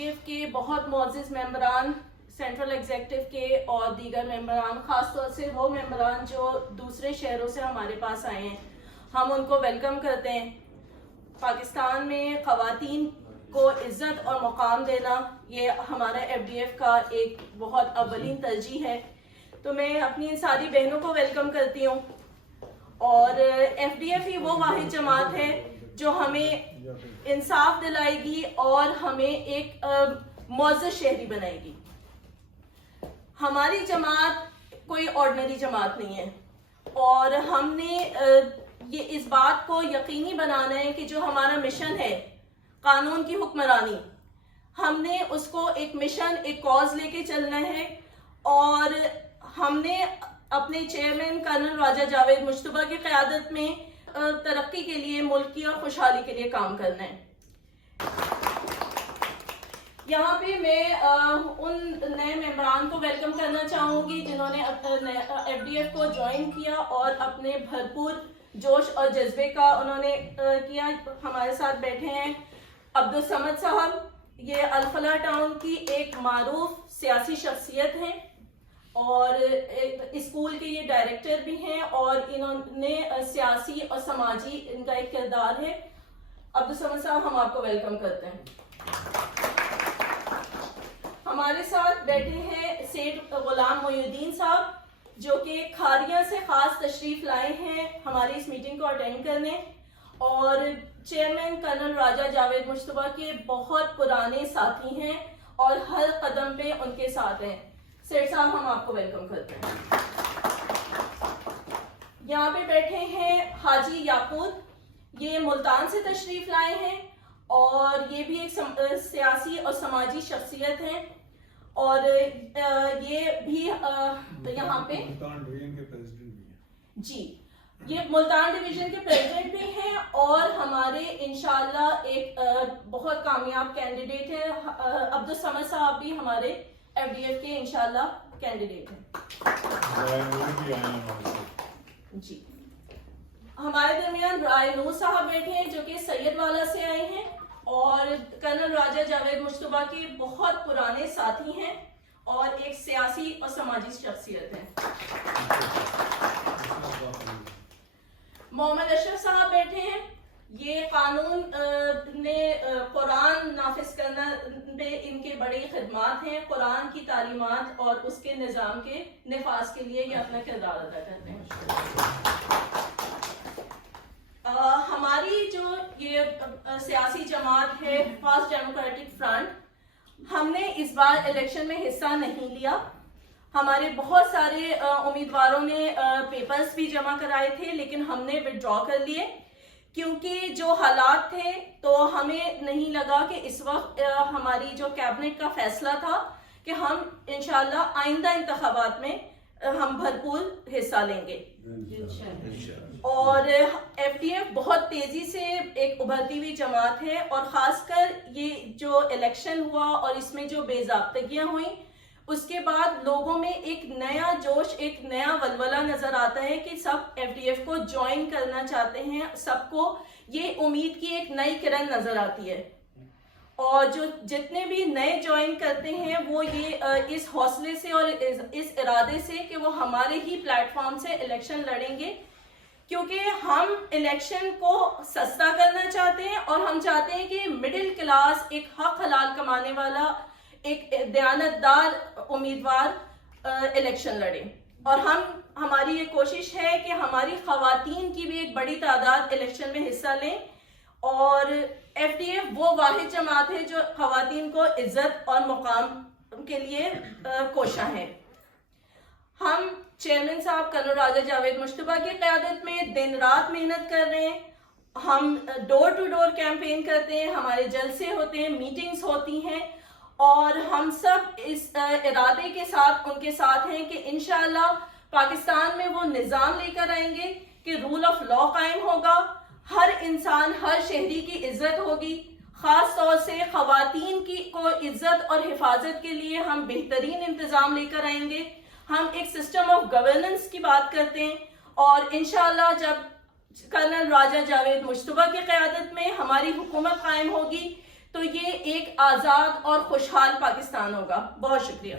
FDF کے بہت معزز ممبران سینٹرل ایگزیکٹو کے اور دیگر ممبران، خاص طور سے وہ ممبران جو دوسرے شہروں سے ہمارے پاس آئے ہیں، ہم ان کو ویلکم کرتے ہیں۔ پاکستان میں خواتین کو عزت اور مقام دینا یہ ہمارا FDF کا ایک بہت اولین ترجیح ہے، تو میں اپنی ان ساری بہنوں کو ویلکم کرتی ہوں۔ اور FDF ہی وہ واحد جماعت ہے جو ہمیں انصاف دلائے گی اور ہمیں ایک معزز شہری بنائے گی۔ ہماری جماعت کوئی آرڈنری جماعت نہیں ہے، اور ہم نے یہ اس بات کو یقینی بنانا ہے کہ جو ہمارا مشن ہے قانون کی حکمرانی، ہم نے اس کو ایک مشن، ایک کاز لے کے چلنا ہے، اور ہم نے اپنے چیئرمین کرنل راجہ جاوید مشتبہ کی قیادت میں ترقی کے لیے، ملک کی اور خوشحالی کے لیے کام کرنا ہے۔ یہاں پہ میں ان نئے ممبران کو ویلکم کرنا چاہوں گی جنہوں نے FDF کو جوائن کیا اور اپنے بھرپور جوش اور جذبے کا انہوں نے کیا۔ ہمارے ساتھ بیٹھے ہیں عبدالصمد صاحب، یہ الفلاح ٹاؤن کی ایک معروف سیاسی شخصیت ہیں اور اسکول کے یہ ڈائریکٹر بھی ہیں، اور انہوں نے سیاسی اور سماجی ان کا ایک کردار ہے۔ عبدالصمد صاحب، ہم آپ کو ویلکم کرتے ہیں۔ ہمارے ساتھ بیٹھے ہیں سیٹ غلام محی الدین صاحب، جو کہ کھاریاں سے خاص تشریف لائے ہیں ہماری اس میٹنگ کو اٹینڈ کرنے، اور چیئرمین کرنل راجہ جاوید مشتبہ کے بہت پرانے ساتھی ہیں اور ہر قدم پہ ان کے ساتھ ہیں۔ سیٹ صاحب، ہم آپ کو ویلکم کرتے ہیں۔ یہاں پہ بیٹھے ہیں حاجی یاقوت، یہ ملتان سے تشریف لائے ہیں اور یہ بھی ایک سیاسی اور سماجی شخصیت ہیں، اور یہ بھی یہاں پہ ملتان ڈویژن کے پریزیڈنٹ بھی ہیں۔ جی، یہ ملتان ڈویژن کے پریزیڈنٹ بھی ہیں، اور ہمارے انشاءاللہ ایک بہت کامیاب کینڈیڈیٹ ہے۔ عبدالصمد صاحب بھی ہمارے FDF کے انشاءاللہ کینڈیڈیٹ ہیں۔ جی، ہمارے درمیان رائے نور صاحب بیٹھے ہیں جو کہ سید والا سے آئے ہیں اور کرنل راجہ جاوید مشتبہ کے بہت پرانے ساتھی ہیں اور ایک سیاسی اور سماجی شخصیت ہیں۔ محمد اشرف صاحب بیٹھے ہیں، یہ قانون نے قرآن نافذ کرنا پہ ان کے بڑی خدمات ہیں، قرآن کی تعلیمات اور اس کے نظام کے نفاذ کے لیے یہ اپنا کردار ادا کرتے ہیں۔ ہماری جو یہ سیاسی جماعت ہے فاسٹ ڈیموکریٹک فرنٹ، ہم نے اس بار الیکشن میں حصہ نہیں لیا۔ ہمارے بہت سارے امیدواروں نے پیپرز بھی جمع کرائے تھے، لیکن ہم نے وڈرا کر لیے کیونکہ جو حالات تھے، تو ہمیں نہیں لگا کہ اس وقت ہماری جو کیبنٹ کا فیصلہ تھا کہ ہم انشاءاللہ آئندہ انتخابات میں ہم بھرپور حصہ لیں گے، اور FDF بہت تیزی سے ایک ابھرتی ہوئی جماعت ہے، اور خاص کر یہ جو الیکشن ہوا اور اس میں جو بے ضابطگیاں ہوئیں، اس کے بعد لوگوں میں ایک نیا جوش، ایک نیا ولولہ نظر آتا ہے کہ سب FDF کو جوائن کرنا چاہتے ہیں، سب کو یہ امید کی ایک نئی کرن نظر آتی ہے، اور جو جتنے بھی نئے جوائن کرتے ہیں وہ یہ اس حوصلے سے اور اس ارادے سے کہ وہ ہمارے ہی پلیٹ فارم سے الیکشن لڑیں گے، کیونکہ ہم الیکشن کو سستا کرنا چاہتے ہیں، اور ہم چاہتے ہیں کہ مڈل کلاس ایک حق حلال کمانے والا ایک دیانتدار امیدوار الیکشن لڑے، اور ہماری یہ کوشش ہے کہ ہماری خواتین کی بھی ایک بڑی تعداد الیکشن میں حصہ لیں، اور FDF وہ واحد جماعت ہے جو خواتین کو عزت اور مقام کے لیے کوشاں ہے۔ ہم چیئرمین صاحب کرنل راجہ جاوید مشتبہ کی قیادت میں دن رات محنت کر رہے ہیں، ہم ڈور ٹو ڈور کیمپین کرتے ہیں، ہمارے جلسے ہوتے ہیں، میٹنگز ہوتی ہیں، اور ہم سب اس ارادے کے ساتھ ان کے ساتھ ہیں کہ انشاءاللہ پاکستان میں وہ نظام لے کر آئیں گے کہ رول آف لا قائم ہوگا، ہر انسان، ہر شہری کی عزت ہوگی، خاص طور سے خواتین کی کو عزت اور حفاظت کے لیے ہم بہترین انتظام لے کر آئیں گے۔ ہم ایک سسٹم آف گورننس کی بات کرتے ہیں، اور انشاءاللہ جب کرنل راجہ جاوید مشتبہ کی قیادت میں ہماری حکومت قائم ہوگی تو یہ ایک آزاد اور خوشحال پاکستان ہوگا. بہت شکریہ.